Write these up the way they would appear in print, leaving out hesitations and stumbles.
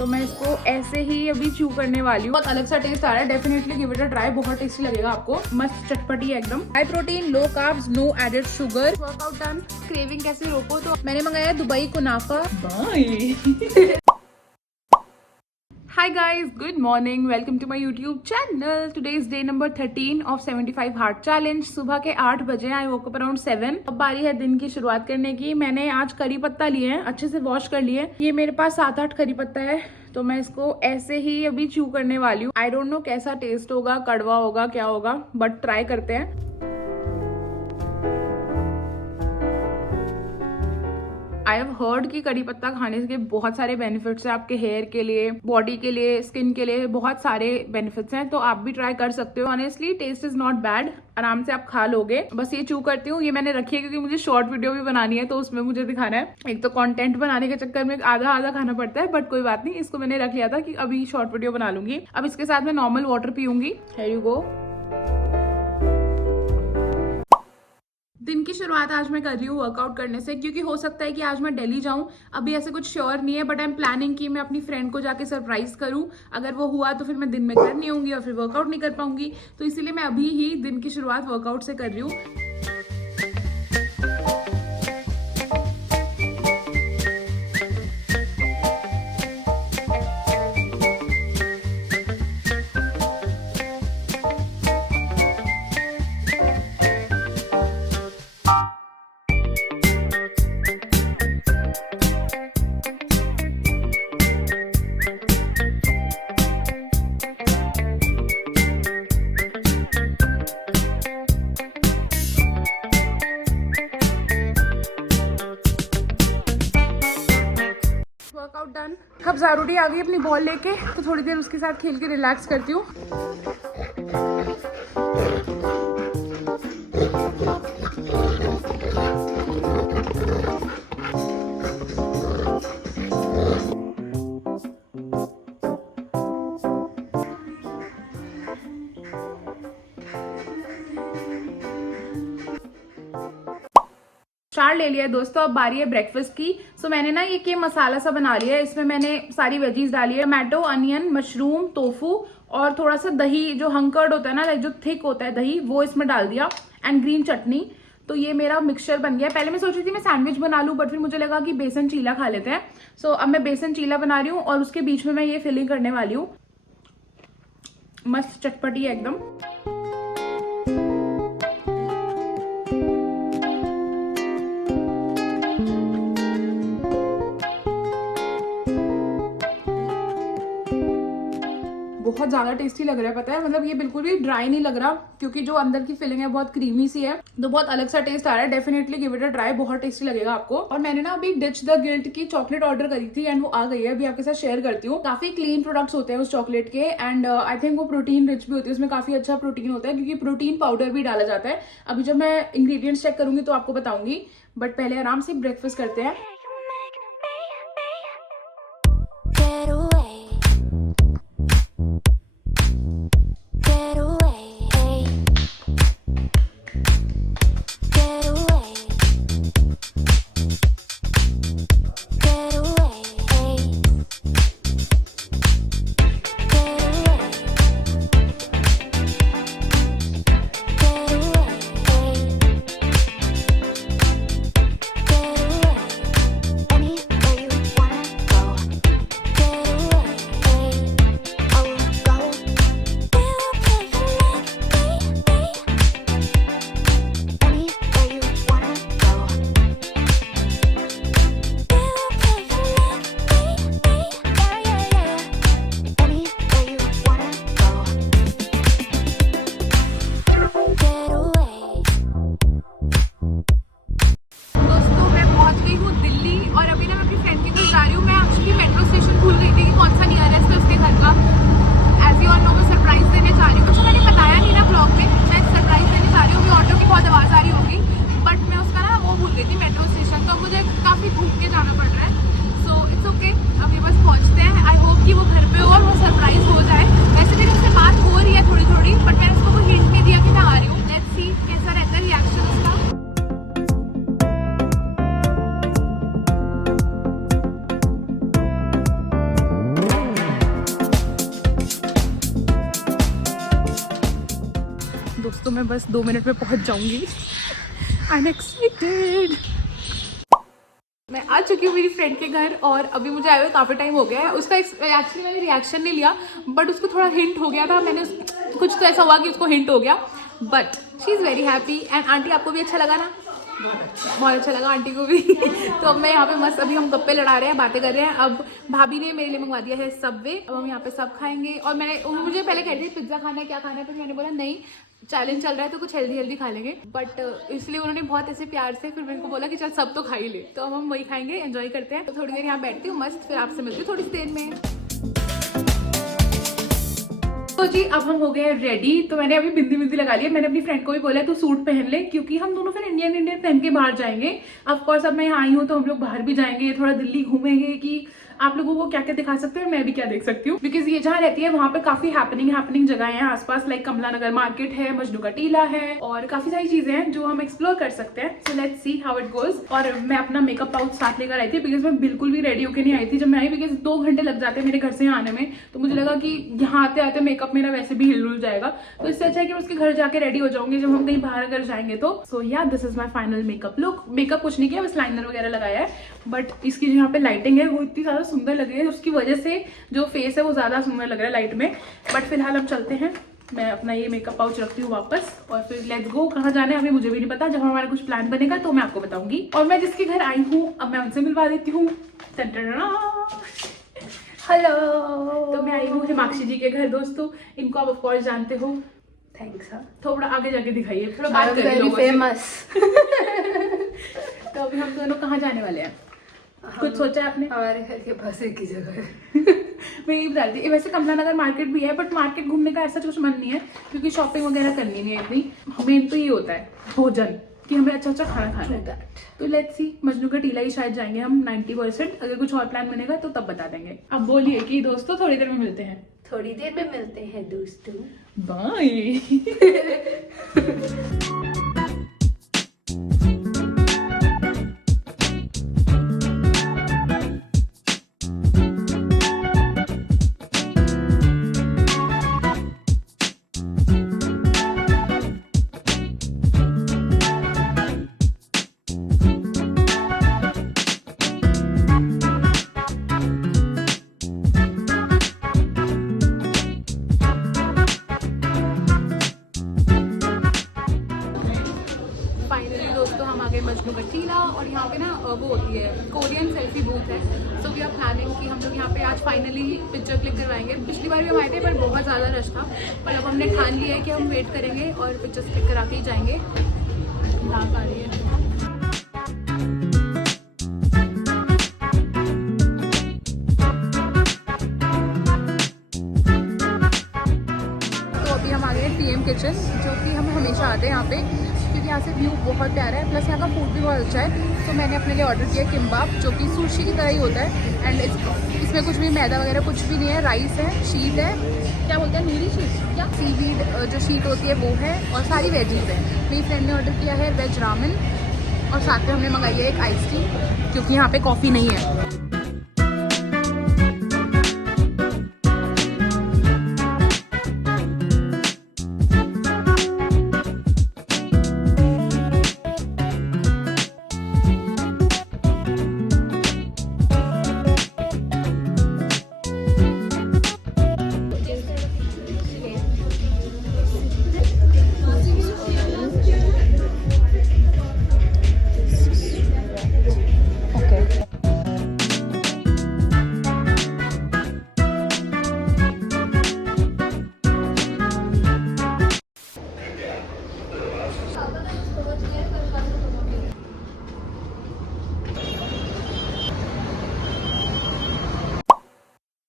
तो मैं इसको ऐसे ही अभी च्यू करने वाली हूँ। बहुत अलग सा टेस्ट आ रहा है, definitely give it a try, बहुत टेस्टी लगेगा आपको। मस्त चटपटी है एकदम। High protein, low carbs, no added sugar. Workout done. Craving कैसे रोको, तो मैंने मंगाया दुबई कुनाफा। Bye. Hi guys, good morning. Welcome to my YouTube channel. Today is day number 13 of 75 Heart Challenge. सुबह के 8 बजे आई woke up around 7. अब बारी है दिन की शुरुआत करने की। मैंने आज करी पत्ता लिए हैं, अच्छे से वॉश कर लिए। ये मेरे पास 7-8 करी पत्ता है, तो मैं इसको ऐसे ही अभी च्यू करने वाली हूँ। आई डोंट नो कैसा टेस्ट होगा, कड़वा होगा, क्या होगा, बट ट्राई करते हैं। आई हैव हर्ड कि करी पत्ता खाने के बहुत सारे बेनिफिट्स हैं आपके हेयर के लिए, बॉडी के लिए, स्किन के लिए, बहुत सारे बेनिफिट्स हैं, तो आप भी ट्राई कर सकते हो। Honestly test is not bad, आराम से आप खा लोगे। बस ये चू करती हूँ, ये मैंने रखी है क्योंकि मुझे शॉर्ट वीडियो भी बनानी है, तो उसमें मुझे दिखाना है। एक तो कंटेंट बनाने के चक्कर में आधा आधा खाना पड़ता है, बट कोई बात नहीं, इसको मैंने रख लिया था कि अभी शॉर्ट वीडियो बना लूंगी। अब इसके साथ मैं नॉर्मल वाटर पीऊंगी। Here you go. दिन की शुरुआत आज मैं कर रही हूँ वर्कआउट करने से, क्योंकि हो सकता है कि आज मैं दिल्ली जाऊँ। अभी ऐसे कुछ श्योर नहीं है, बट आई एम प्लानिंग कि मैं अपनी फ्रेंड को जाके सरप्राइज करूँ। अगर वो हुआ तो फिर मैं दिन में घर नहीं होंगी और फिर वर्कआउट नहीं कर पाऊंगी, तो इसीलिए मैं अभी ही दिन की शुरुआत वर्कआउट से कर रही हूँ। Workout done. अब ज़रूरी आ गई अपनी बॉल लेके, तो थोड़ी देर उसके साथ खेल के रिलैक्स करती हूँ। स्टार ले लिया है दोस्तों, अब बारी है ब्रेकफास्ट की। सो मैंने ना ये मसाला सा बना लिया है। इसमें मैंने सारी वेजीज डाली है, टमाटो, अनियन, मशरूम, टोफू और थोड़ा सा दही, जो हंकर्ड होता है ना, जो थिक होता है दही, वो इसमें डाल दिया, एंड ग्रीन चटनी। तो ये मेरा मिक्सचर बन गया। पहले मैं सोच रही थी मैं सैंडविच बना लूं, बट फिर मुझे लगा कि बेसन चीला खा लेते हैं। सो अब मैं बेसन चीला बना रही हूँ और उसके बीच में मैं ये फिलिंग करने वाली हूँ। मस्त चटपटी है एकदम। बहुत ज्यादा टेस्टी लग रहा है, पता है, मतलब ये बिल्कुल भी ड्राई नहीं लग रहा, क्योंकि जो अंदर की फिलिंग है बहुत क्रीमी सी है, तो बहुत अलग सा टेस्ट आ रहा है। Definitely give it a try, बहुत टेस्टी लगेगा आपको। और मैंने ना अभी डिच द गिल्ट की चॉकलेट ऑर्डर करी थी, एंड वो आ गई है, अभी आपके साथ शेयर करती हूँ। काफी क्लीन प्रोडक्ट्स होते हैं उस चॉकलेट के, एंड आई थिंक वो प्रोटीन रिच भी होती है, उसमें काफी अच्छा प्रोटीन होता है, क्योंकि प्रोटीन पाउडर भी डाला जाता है। अभी जब मैं इंग्रेडिएंट्स चेक करूंगी तो आपको बताऊंगी, बट पहले आराम से ब्रेकफास्ट करते हैं। तो मैं बस 2 मिनट में पहुंच जाऊंगी। I am excited. मैं आ चुकी हूँ मेरी फ्रेंड के घर और अभी मुझे आए हुए काफ़ी टाइम हो गया है। उसका एक्चुअली मैंने रिएक्शन नहीं लिया, बट उसको थोड़ा हिंट हो गया था। मैंने कुछ तो ऐसा हुआ कि उसको हिंट हो गया, but she is very happy. And aunty आपको भी अच्छा लगा ना? बहुत अच्छा लगा आंटी को भी। तो अब मैं यहाँ पे मस्त, अभी हम गप्पे लड़ा रहे हैं, बातें कर रहे हैं। अब भाभी ने मेरे लिए मंगवा दिया है सबवे, अब हम यहाँ पे सब खाएंगे। और मुझे पहले कह रही थी पिज्जा खाना है, क्या खाना है, तो मैंने बोला नहीं, चैलेंज चल रहा है तो कुछ हेल्दी खा लेंगे। बट इसलिए उन्होंने बहुत ऐसे प्यार से फिर मेरे को बोला कि चल सब तो खा ही ले, तो अब हम वही खाएंगे, एंजॉय करते हैं। तो थोड़ी देर यहाँ बैठती हूँ मस्त, फिर आपसे मिलती हूँ थोड़ी सी देर में। तो जी अब हम हो गए रेडी। तो मैंने अभी बिंदी लगा ली है। मैंने अपनी फ्रेंड को भी बोला तू सूट पहन ले, क्योंकि हम दोनों फिर इंडियन पहन के बाहर जाएंगे। ऑफ कोर्स अब मैं यहाँ आई हूँ तो हम लोग बाहर भी जाएंगे, थोड़ा दिल्ली घूमेंगे कि आप लोगों को क्या क्या दिखा सकते हैं और मैं भी क्या देख सकती हूँ। बिकॉज ये जहाँ रहती है वहाँ पे काफी हैपनिंग जगह है आसपास, लाइक कमला नगर मार्केट है, मजनू का टीला है और काफी सारी चीजें हैं जो हम एक्सप्लोर कर सकते हैं। So let's see how it goes. और मैं अपना मेकअप पाउच साथ लेकर आई थी, बिकॉज मैं बिल्कुल भी रेडी होकर नहीं आई थी जब मैं आई, बिकॉज 2 घंटे लग जाते हैं मेरे घर से यहाँ आने में। तो मुझे लगा कि यहाँ आते आते मेकअप मेरा वैसे भी हिल जाएगा, तो इससे अच्छा है कि मैं उसके घर जाके रेडी हो जाऊंगी जब हम कहीं बाहर अगर जाएंगे तो। सो या this is my final makeup look. Makeup कुछ नहीं किया, बस लाइनर वगैरह लगाया है, बट इसकी जो यहाँ पे लाइटिंग है वो इतनी ज्यादा सुंदर लग रही है, उसकी वजह से जो फेस है वो ज्यादा सुंदर लग रहा है लाइट में। बट फिलहाल हम चलते हैं, मैं अपना ये मेकअप पाउच रखती हूँ वापस और फिर लेट्स गो। कहाँ जाना है अभी मुझे भी नहीं पता, जब हमारा कुछ प्लान बनेगा तो मैं आपको बताऊंगी। और मैं जिसके घर आई हूँ अब मैं उनसे मिलवा देती हूँ। हेलो, तो मैं आई हूँ हिमाक्षी जी के घर। दोस्तों इनको आप ऑफ कोर्स जानते हो। थैंक्स। हाँ थोड़ा आगे जाके दिखाइए, थोड़ा बात करिए लोगों से। फेमस। तो अभी हम दोनों कहाँ जाने वाले हैं? कुछ सोचा है आपने? हमारे घर के पास एक ही जगह है। मैं यही बता रही थी, वैसे कमला नगर मार्केट भी है, बट मार्केट घूमने का ऐसा कुछ मन नहीं है क्योंकि शॉपिंग वगैरह करनी नहीं है इतनी। मेन तो ये होता है भोजन, कि हमें अच्छा खाना खाना है। तो लेट्स सी, मजनू का टीला ही शायद जाएंगे हम 90%। अगर कुछ और प्लान बनेगा तो तब बता देंगे। अब बोलिए कि दोस्तों थोड़ी देर में मिलते हैं। थोड़ी देर में मिलते हैं दोस्तों, बाय। मजनू का टीला और यहाँ पे ना वो होती है कोरियन सेल्फी बूथ है। सो वी आर प्लानिंग कि हम लोग यहाँ पे आज फाइनली पिक्चर क्लिक करवाएंगे। पिछली बार भी हम आए थे पर बहुत ज़्यादा रश था, पर अब हमने ठान लिया है कि हम वेट करेंगे और पिक्चर्स क्लिक करा के ही जाएंगे। नाक आ रही है। तो अभी हम आ गए TM किचन, जो कि हम हमेशा आते हैं यहाँ पे क्योंकि यहाँ से व्यू बहुत प्यारा है, प्लस यहाँ का फूड भी बहुत अच्छा है। तो मैंने अपने लिए ऑर्डर किया किम्बाप, जो कि सुशी की तरह ही होता है। एंड इसमें कुछ भी मैदा वगैरह कुछ भी नहीं है, राइस है, शीट है, क्या बोलते हैं नूरी शीट, क्या सीवीड जो शीट होती है वो है, और सारी वेजीज है। मेरी फ्रेंड ने ऑर्डर किया है वेज रामेन और साथ में हमने मंगाई है एक आइस टी, क्योंकि यहाँ पे कॉफ़ी नहीं है।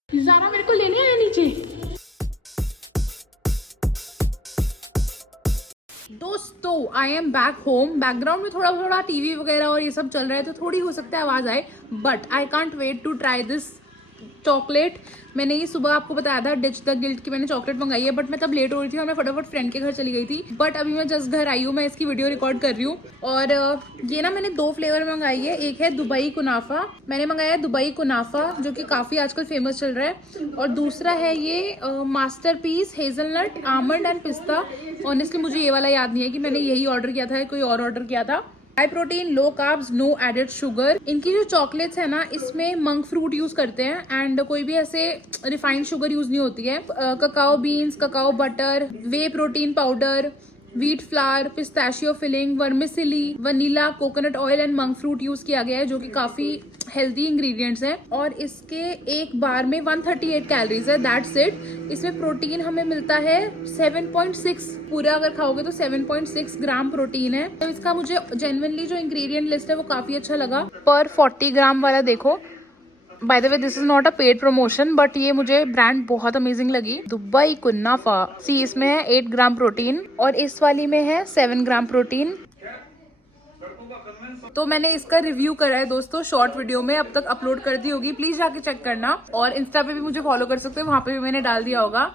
ज़ारा मेरे को लेने आया नीचे। दोस्तों I am back home. Background में थोड़ा टीवी वगैरह और ये सब चल रहा है तो थोड़ी हो सकता है आवाज आए, but I can't wait to try this chocolate मैंने ये सुबह आपको बताया था डिच द गिल्ट की मैंने चॉकलेट मंगाई है, बट मैं तब लेट हो रही थी और मैं फटाफट फ्रेंड के घर चली गई थी। बट अभी मैं जस्ट घर आई हूँ, मैं इसकी वीडियो रिकॉर्ड कर रही हूँ। और ये ना मैंने 2 फ्लेवर मंगाई है। एक है दुबई कुनाफा, मैंने मंगाया है दुबई कुनाफा जो कि काफ़ी आजकल फेमस चल रहा है। और दूसरा है ये मास्टरपीस हेजलनट आमंड एंड पिस्ता। ऑनेस्टली मुझे ये वाला याद नहीं है कि मैंने यही ऑर्डर किया था या कोई और ऑर्डर किया था। High protein, low carbs, no added sugar. इनकी जो चॉकलेट्स है ना, इसमें मंक फ्रूट यूज करते हैं एंड कोई भी ऐसे रिफाइंड शुगर यूज नहीं होती है। Cacao beans, cacao butter, whey protein powder, wheat flour, pistachio filling, vermicelli, vanilla, coconut oil and monk fruit use किया गया है जो कि काफी हेल्दी इंग्रेडिएंट्स हैं। और इसके एक बार में 138 कैलोरीज है, दैट्स इट। इसमें प्रोटीन हमें मिलता है 7.6, पूरा अगर खाओगे तो 7.6 ग्राम प्रोटीन है। तो इसका मुझे जेन्युइनली जो इंग्रेडिएंट लिस्ट है वो काफी अच्छा लगा। पर 40 ग्राम वाला देखो, by the way this is not a paid promotion, but ये मुझे ब्रांड बहुत अमेजिंग लगी। दुबई कुन्नाफा, सी इसमें है 8 ग्राम प्रोटीन और इस वाली में है 7 ग्राम प्रोटीन। तो मैंने इसका रिव्यू करा है दोस्तों शॉर्ट वीडियो में, अब तक अपलोड कर दी होगी, प्लीज जाके चेक करना। और इंस्टा पे भी मुझे फॉलो कर सकते हो, वहां पे भी मैंने डाल दिया होगा।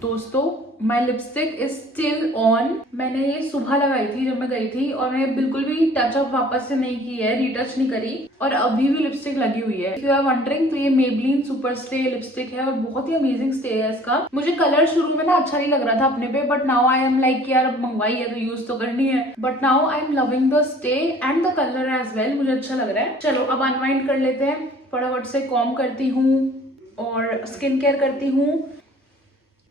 दोस्तों माई लिपस्टिक इज स्टिल ऑन। मैंने ये सुबह लगाई थी जब मैं गई थी और मैंने बिल्कुल भी टचअप वापस से नहीं की है, रीटच नहीं करी और अभी भी लिपस्टिक लगी हुई है। इफ यू आर वंडरिंग तो ये मेबलिन सुपर स्टे लिपस्टिक है और बहुत ही अमेजिंग स्टे है इसका। मुझे कलर शुरू में ना अच्छा नहीं लग रहा था अपने पे, but now I am like यार अब मंगवाई है तो यूज तो करनी है। But now I am loving the stay and the colour as well, मुझे अच्छा लग रहा है। चलो अब अनवाइंड कर लेते हैं, फटाफट से कॉम्ब करती हूँ और स्किन केयर करती हूँ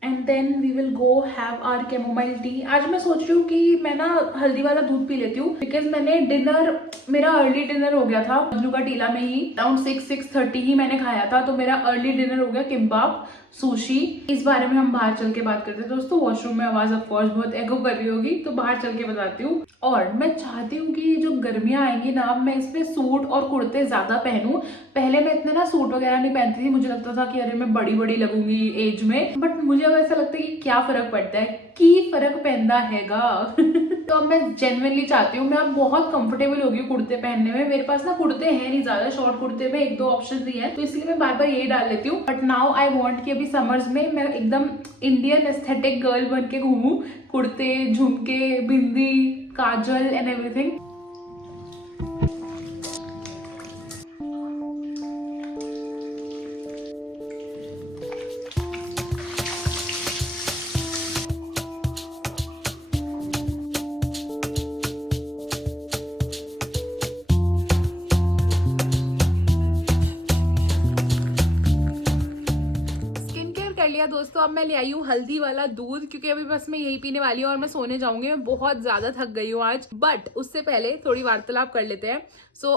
and then we will go have our chamomile tea. आज मैं सोच रही हूँ कि मैं ना हल्दी वाला दूध पी लेती हूँ, बिकॉज मैंने डिनर, मेरा अर्ली डिनर हो गया था मजनू का टीला में ही, अराउंड 6-6:30 ही मैंने खाया था। तो मेरा अर्ली डिनर हो गया किम्बाप, सुशी। इस बारे में हम बाहर चल के बात करते हैं दोस्तों। वॉशरूम में आवाज ऑफकोर्स बहुत एको कर रही होगी तो बाहर चल के बताती हूँ। और मैं चाहती हूँ कि जो गर्मियां आएंगी ना, मैं इसमें सूट और कुर्ते ज्यादा पहनूं। पहले मैं इतने ना सूट वगैरह नहीं पहनती थी, मुझे लगता था कि अरे मैं बड़ी बड़ी लगूंगी एज में, बट मुझे अब ऐसा लगता है कि क्या फर्क पड़ता है, की फर्क पैदा हैगा। तो अब मैं जेन्युइनली चाहती हूँ, मैं अब बहुत कंफर्टेबल हो गई हूँ कुर्ते पहनने में। मेरे पास ना कुर्ते हैं नहीं ज्यादा, शॉर्ट कुर्ते में 1-2 ऑप्शन ही है, तो इसलिए मैं बार बार यही डाल लेती हूँ। बट नाउ आई वांट कि अभी समर्स में मैं एकदम इंडियन एस्थेटिक गर्ल बन के घूमूं, कुर्ते, झुमके, बिंदी, काजल एंड एवरीथिंग। कर लिया दोस्तों। अब मैं ले आई हूँ हल्दी वाला दूध, क्योंकि अभी बस मैं यही पीने वाली हूँ और मैं सोने जाऊंगी। मैं बहुत ज्यादा थक गई हूँ आज, बट उससे पहले थोड़ी वार्तालाप कर लेते हैं।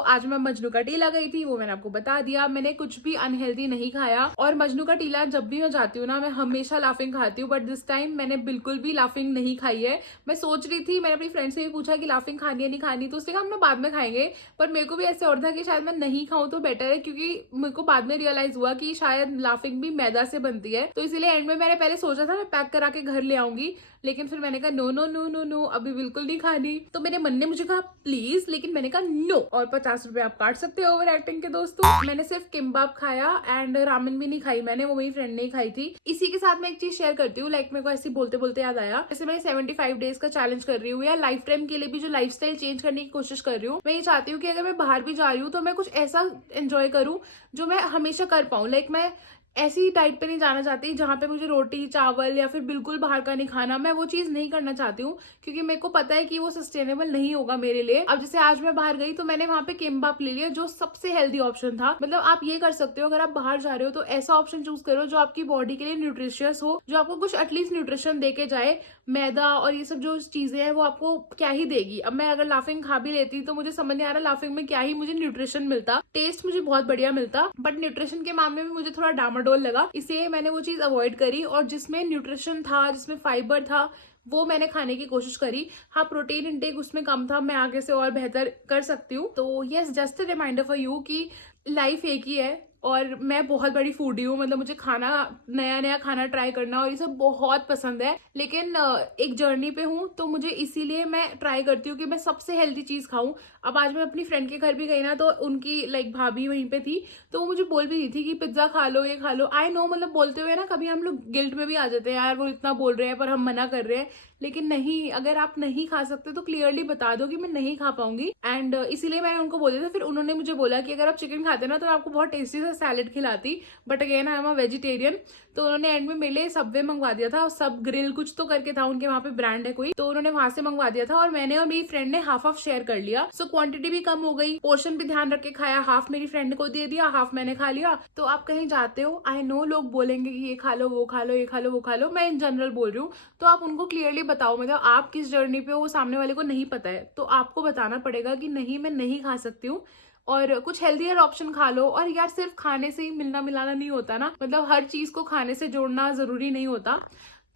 आज मैं मजनू का टीला गई थी, वो मैंने आपको बता दिया। मैंने कुछ भी अनहेल्दी नहीं खाया और मजनू का टीला जब भी मैं जाती हूँ ना, मैं हमेशा लाफिंग खाती हूँ, बट दिस टाइम मैंने बिल्कुल भी लाफिंग नहीं खाई है। मैं सोच रही थी, मैंने अपनी फ्रेंड से भी पूछा कि लाफिंग खानी है नहीं खानी, तो उसने कहा हम लोग बाद में खाएंगे। पर मेरे को भी ऐसे और था कि शायद मैं नहीं खाऊं तो बेटर है, क्योंकि मेरे को बाद में रियलाइज हुआ कि शायद लाफिंग भी मैदा से बनती है। तो इसीलिए एंड में मैंने पहले सोचा था मैं पैक करा के घर ले आऊंगी, लेकिन फिर मैंने कहा no no no no no, अभी बिल्कुल नहीं खानी। तो मेरे मन ने मुझे कहा प्लीज, लेकिन मैंने कहा नो। और 50 रुपए आप काट सकते हो ओवर एक्टिंग के दोस्तों। मैंने सिर्फ किम्बाप खाया एंड रामेन भी नहीं खाई मैंने, वो मेरी फ्रेंड ने ही खाई थी। इसी के साथ मैं एक चीज शेयर करती हूँ, लाइक मेरे को ऐसे बोलते बोलते याद आया, जैसे मैं 75 डेज का चैलेंज कर रही हूँ या लाइफ टाइम के लिए भी जो लाइफस्टाइल चेंज करने की कोशिश कर रही हूँ। मैं ये चाहती हूँ कि अगर मैं बाहर भी जा रही हूँ तो मैं कुछ ऐसा एंजॉय करूँ जो मैं हमेशा कर पाऊँ। लाइक मैं ऐसी डाइट पे नहीं जाना चाहती जहां पे मुझे रोटी चावल या फिर बिल्कुल बाहर का नहीं खाना, मैं वो चीज नहीं करना चाहती हूँ, क्योंकि मेरे को पता है कि वो सस्टेनेबल नहीं होगा मेरे लिए। अब जैसे आज मैं बाहर गई तो मैंने वहां पे किम्बाप ले लिया, जो सबसे हेल्दी ऑप्शन था। मतलब आप ये कर सकते हो, अगर आप बाहर जा रहे हो तो ऐसा ऑप्शन चूज करो जो आपकी बॉडी के लिए न्यूट्रिशियस हो, जो आपको कुछ एटलीस्ट न्यूट्रिशन दे के जाए। मैदा और ये सब जो चीजें हैं वो आपको क्या ही देगी। अब मैं अगर लाफिंग खा भी लेती तो मुझे समझ नहीं आ रहा लाफिंग में क्या ही मुझे न्यूट्रिशन मिलता। टेस्ट मुझे बहुत बढ़िया मिलता, बट न्यूट्रिशन के मामले में मुझे थोड़ा डामाडोल लगा, इसलिए मैंने वो चीज अवॉइड करी। और जिसमें न्यूट्रिशन था, जिसमें फाइबर था, वो मैंने खाने की कोशिश करी। हाँ, प्रोटीन इंटेक उसमें कम था, मैं आगे से और बेहतर कर सकती हूँ। तो yes, just a reminder for you कि लाइफ एक ही है और मैं बहुत बड़ी फूडी हूँ, मतलब मुझे खाना, नया नया खाना ट्राई करना और ये सब बहुत पसंद है। लेकिन एक जर्नी पे हूँ तो मुझे इसीलिए मैं ट्राई करती हूँ कि मैं सबसे हेल्दी चीज़ खाऊं। अब आज मैं अपनी फ्रेंड के घर भी गई ना, तो उनकी लाइक भाभी वहीं पे थी, तो वो मुझे बोल भी रही थी कि पिज्ज़ा खा लो, ये खा लो। आई नो, मतलब बोलते हुए ना कभी हम लोग गिल्ट में भी आ जाते हैं, यार वो इतना बोल रहे हैं पर हम मना कर रहे हैं। लेकिन नहीं, अगर आप नहीं खा सकते तो क्लियरली बता दो कि मैं नहीं खा पाऊंगी। एंड इसीलिए मैंने उनको बोला था। फिर उन्होंने मुझे बोला कि अगर आप चिकन खाते ना तो मैं आपको बहुत टेस्टी सा सैलेड खिलाती, but again I am a vegetarian. तो उन्होंने एंड में मेरे लिए सबवे मंगवा दिया था, सब ग्रिल कुछ तो करके था, उनके वहां पे ब्रांड है कोई, तो उन्होंने वहां से मंगवा दिया था और मैंने और मेरी फ्रेंड ने हाफ हाफ शेयर कर लिया। सो क्वांटिटी भी कम हो गई, पोर्शन भी ध्यान रख के खाया, हाफ मेरी फ्रेंड को दे दिया, हाफ मैंने खा लिया। तो आप कहीं जाते हो, आई नो लोग बोलेंगे कि ये खा लो, वो खा लो, ये खा लो, वो खा लो, मैं इन जनरल बोल रही हूँ, तो आप उनको क्लियरली बताओ। मतलब आप किस जर्नी पे हो वो सामने वाले को नहीं पता है, तो आपको बताना पड़ेगा कि नहीं मैं नहीं खा सकती हूँ और कुछ हेल्थियर ऑप्शन खा लो। और यार सिर्फ खाने से ही मिलना मिलाना नहीं होता ना, मतलब हर चीज को खाने से जोड़ना जरूरी नहीं होता।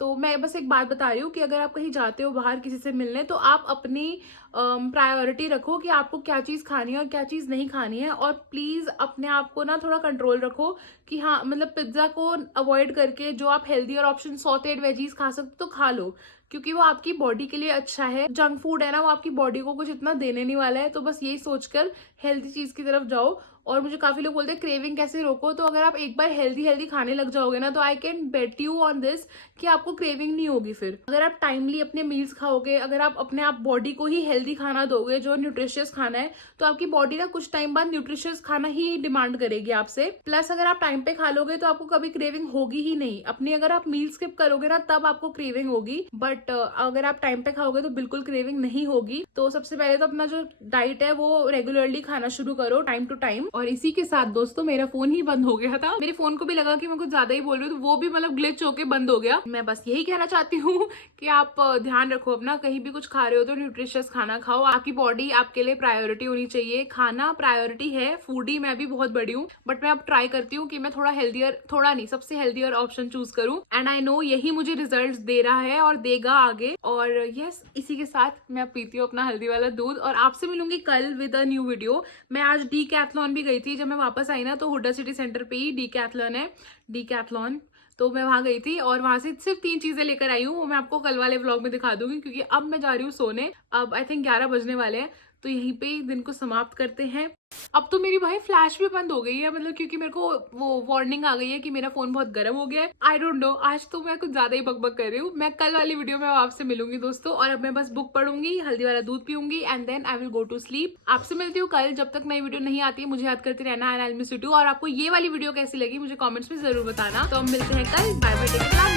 तो मैं बस एक बात बता रही हूँ कि अगर आप कहीं जाते हो बाहर किसी से मिलने, तो आप अपनी प्रायोरिटी रखो कि आपको क्या चीज़ खानी है और क्या चीज़ नहीं खानी है। और प्लीज़ अपने आप को ना थोड़ा कंट्रोल रखो कि हाँ, मतलब पिज्ज़ा को अवॉइड करके जो आप हेल्दी और ऑप्शन सॉटेड वेजीज खा सकते तो खा लो, क्योंकि वो आपकी बॉडी के लिए अच्छा है। जंक फूड है ना, वो आपकी बॉडी को कुछ इतना देने नहीं वाला है। तो बस यही सोचकर हेल्दी चीज़ की तरफ जाओ। और मुझे काफी लोग बोलते हैं क्रेविंग कैसे रोको, तो अगर आप एक बार हेल्दी हेल्दी खाने लग जाओगे ना, तो I can bet you on this कि आपको क्रेविंग नहीं होगी। फिर अगर आप टाइमली अपने मील्स खाओगे, अगर आप अपने आप बॉडी को ही हेल्दी खाना दोगे, जो न्यूट्रिशियस खाना है, तो आपकी बॉडी ना कुछ टाइम बाद न्यूट्रिशियस खाना ही डिमांड करेगी आपसे। प्लस अगर आप टाइम पे खा लोगे तो आपको कभी क्रेविंग होगी ही नहीं। अपनी अगर आप मील स्किप करोगे ना, तब आपको क्रेविंग होगी, बट अगर आप टाइम पे खाओगे तो बिल्कुल क्रेविंग नहीं होगी। तो सबसे पहले तो अपना जो डाइट है वो रेगुलरली खाना शुरू करो, टाइम टू टाइम। और इसी के साथ दोस्तों मेरा फोन ही बंद हो गया था। मेरे फोन को भी लगा कि मैं कुछ ज्यादा ही बोल रही हूँ, तो वो भी मतलब ग्लिच होके बंद हो गया। मैं बस यही कहना चाहती हूँ कि आप ध्यान रखो अपना, कहीं भी कुछ खा रहे हो तो न्यूट्रिशियस खाना खाओ। आपकी बॉडी आपके लिए प्रायोरिटी होनी चाहिए, खाना प्रायोरिटी है। फूडी मैं भी बहुत बड़ी हूँ, बट मैं अब ट्राई करती हूँ कि मैं थोड़ा हेल्दियर, थोड़ा नहीं सबसे हेल्दियर ऑप्शन चूज करूँ। एंड आई नो यही मुझे रिजल्ट दे रहा है और देगा आगे। और यस, इसी के साथ मैं पीती हूँ अपना हल्दी वाला दूध और आपसे मिलूंगी कल विद अ न्यू वीडियो। मैं आज डीकैथलॉन भी गई थी। जब मैं वापस आई ना, तो हुड्डा सिटी सेंटर पे ही डीकैथलॉन है, डीकैथलॉन, तो मैं वहां गई थी और वहां से सिर्फ 3 चीजें लेकर आई हूँ। वो मैं आपको कल वाले व्लॉग में दिखा दूंगी, क्योंकि अब मैं जा रही हूँ सोने। अब आई थिंक 11 बजने वाले हैं, तो यहीं पे दिन को समाप्त करते हैं। अब तो मेरी भाई फ्लैश भी बंद हो गई है, मतलब क्योंकि मेरे को वो वार्निंग आ गई है कि मेरा फोन बहुत गर्म हो गया है। आई डोंट नो, आज तो मैं कुछ ज्यादा ही बकबक कर रही हूँ। मैं कल वाली वीडियो में आपसे मिलूंगी दोस्तों, और अब मैं बस बुक पढ़ूंगी, हल्दी वाला दूध पीऊंगी and then I will go to sleep. आपसे मिलती हूँ कल। जब तक नई वीडियो नहीं आती है मुझे याद करती रहना and I will miss you too. और आपको ये वाली वीडियो कैसी लगी मुझे कॉमेंट्स में जरूर बताना। तो हम मिलते हैं कल। Bye bye, take care.